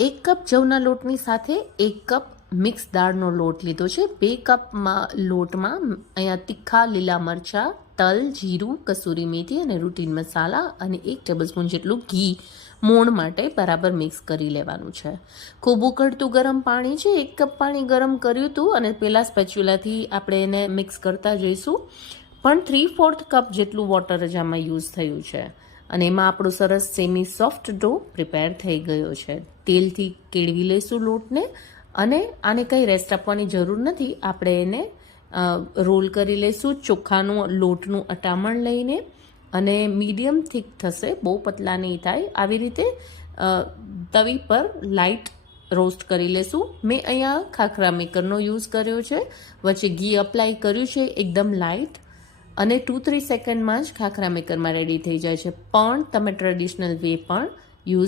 1 cup જવના લોટની સાથે 1 cup mix દાળનો લોટ લીધો છે. 2 કપમાં લોટમાં અહીંયા તીખા લીલા મરચાં, તલ, જીરું, કસૂરી મેથી અને રૂટીન મસાલા અને 1 ટેબલસ્પૂન જેટલું ઘી મોણ માટે બરાબર મિક્સ કરી લેવાનું છે. ખૂબ ઉકળતું ગરમ પાણી છે. 1 કપ પાણી ગરમ કર્યું હતું અને પહેલાં સ્પેચ્યુલાથી આપણે એને મિક્સ કરતા જઈશું. પણ 3/4 કપ જેટલું વોટર જ આમાં યુઝ થયું છે અને એમાં આપણો સરસ સેમી સોફ્ટ ડો પ્રિપેર થઈ ગયો છે. તેલથી કેળવી લઈશું લોટને અને આને કંઈ રેસ્ટ આપવાની જરૂર નથી. આપણે એને રોલ કરી લઈશું ચોખાનું લોટનું અટામણ લઈને અને મીડિયમ થીક થશે, બહુ પતલા નહીં થાય. આવી રીતે તવી પર લાઇટ રોસ્ટ કરી લેશું. મેં અહીંયા ખાખરા મેકરનો યુઝ કર્યો છે. વચ્ચે ઘી અપ્લાય કર્યું છે એકદમ લાઇટ અને 2-3 સેકન્ડમાં જ ખાખરા મેકરમાં રેડી થઈ જાય છે. પણ તમે ટ્રેડિશનલ વે પણ